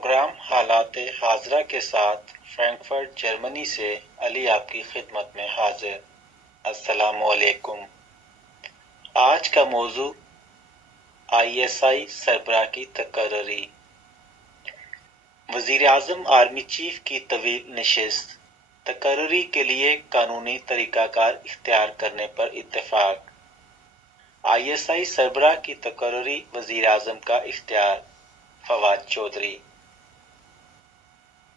Programme हालात हाजरा के साथ फ्रैंकफर्ट जर्मनी से अली आपकी खिदमत में हाजिर। अस्सलामुअलैकुम। आज का मौजू ISI सरबराह की तकर्री। वज़ीर आज़म आर्मी चीफ की तवील नशिस्त, तकर्री के लिए कानूनी तरीकाकार इख्तियार करने पर इत्तेफाक। ISI सरबराह की तकर्री वज़ीर आज़म का इख्तियार। फवाद चौधरी।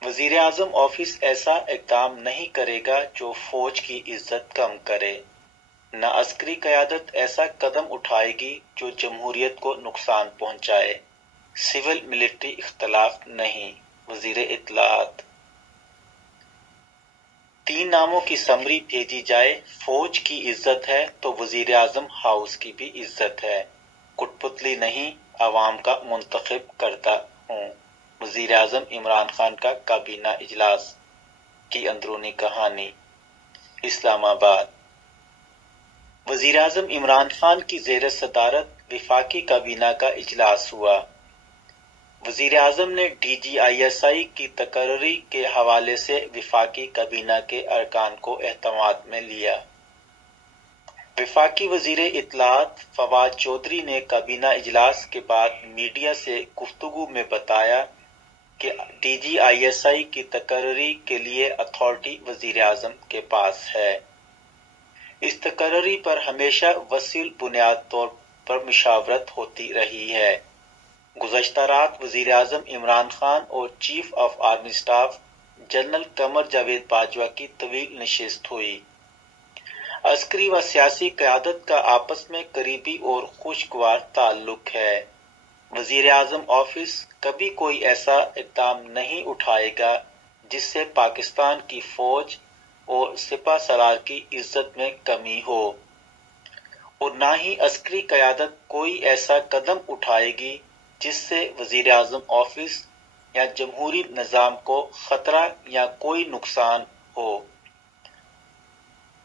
वज़ीर आज़म ऑफिस ऐसा इक़दाम नहीं करेगा जो फौज की इज्जत कम करे, न अस्करी क़यादत ऐसा कदम उठाएगी जो जमहूरियत को नुकसान पहुंचाए। सिविल मिलिट्री इख्तलाफ नहीं। वज़ीर इत्तलाआत। 3 नामों की समरी भेजी जाए। फौज की इज्जत है तो वज़ीर आज़म हाउस की भी इज्जत है। कुटपुतली नहीं, अवाम का मुंतखब करता हूँ। वज़ीर आज़म इमरान खान का काबीना इजलास की अंदरूनी कहानी। इस्लामाबाद। वज़ीर आज़म इमरान खान की ज़ेर सदारत विफाकी काबीना का इजलास हुआ। वज़ीर आज़म ने DGISI की तकर्री के हवाले से विफाकी काबीना के अरकान को एहतमाद में लिया। विफाकी वज़ीर इत्तलाआत फवाद चौधरी ने काबीना इजलास के बाद मीडिया से गुफ्तगू में बताया कि DGISI की तकर्री के लिए अथॉरिटी वज़ीर आज़म के पास है। इस तकर्री पर हमेशा वसील बुनियाद तौर पर मुशावरत होती रही है। गुज़श्ता रात वज़ीर आज़म इमरान खान और chief of army staff general Qamar Javed Bajwa की तवील नशिस्त हुई। अस्करी व सियासी क़यादत का आपस में करीबी और खुशगवार ताल्लुक है। वज़ीर आज़म ऑफिस कभी कोई ऐसा इक़दाम नहीं उठाएगा जिससे पाकिस्तान की फ़ौज और सिपह सलार की इज्जत में कमी हो, और ना ही अस्करी क़यादत कोई ऐसा कदम उठाएगी जिससे वज़ीर आज़म ऑफिस या जमहूरी निज़ाम को ख़तरा या कोई नुकसान हो।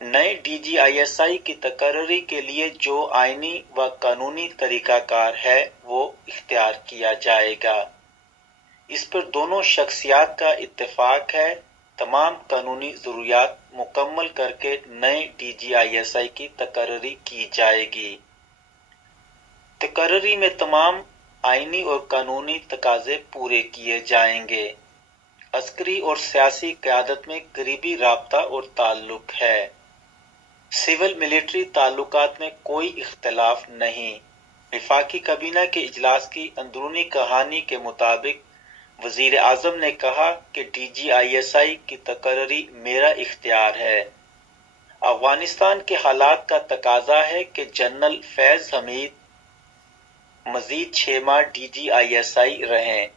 नए DGISI की तकर्री के लिए जो आईनी व कानूनी तरीकाकार है वो इख्तियार किया जाएगा। इस पर दोनों शख्सियात का इत्तेफाक है। तमाम कानूनी ज़रूरियात मुकम्मल करके नए DGISI की तकर्री की जाएगी। तकर्री में तमाम आईनी और कानूनी तकाज़े पूरे किए जाएंगे। अस्करी और सियासी क़यादत में करीबी राब्ता और ताल्लुक है। सिविल मिलिट्री ताल्लुकात में कोई इख्तलाफ नहीं। विफाकी काबीना के इजलास की अंदरूनी कहानी के मुताबिक वज़ीर आज़म ने कहा कि DGISI की तकर्री मेरा इख्तियार है। अफगानिस्तान के हालात का तकाजा है कि जनरल फैज़ हमीद मज़ीद 6 माह DGISI रहें।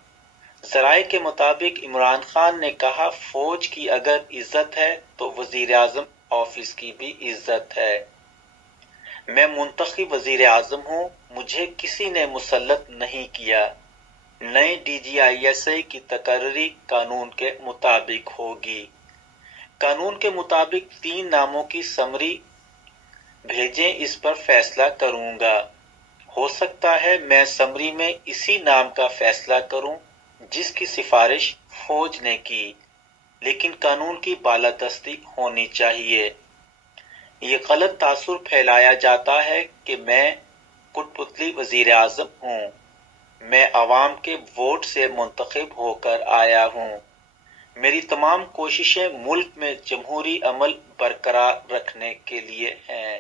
ज़राए के मुताबिक इमरान खान ने कहा, फौज की अगर इज्जत है तो वज़ीर आज़म ऑफिस की भी इज्जत है। मैं मुंतखब वज़ीर आज़म हूँ, मुझे किसी ने मुसल्लत नहीं किया। नए DGISI की तकर्री कानून के मुताबिक होगी। कानून के मुताबिक 3 नामों की समरी भेजें, इस पर फैसला करूंगा। हो सकता है मैं समरी में इसी नाम का फैसला करूं जिसकी सिफारिश फौज ने की, लेकिन कानून की बालादस्ती होनी चाहिए। ये गलत तासुर फैलाया जाता है कि मैं कुटपुतली वज़ीर आज़म हूँ। मैं अवाम के वोट से मुंतखब होकर आया हूँ। मेरी तमाम कोशिशें मुल्क में जमहूरी अमल बरकरार रखने के लिए हैं।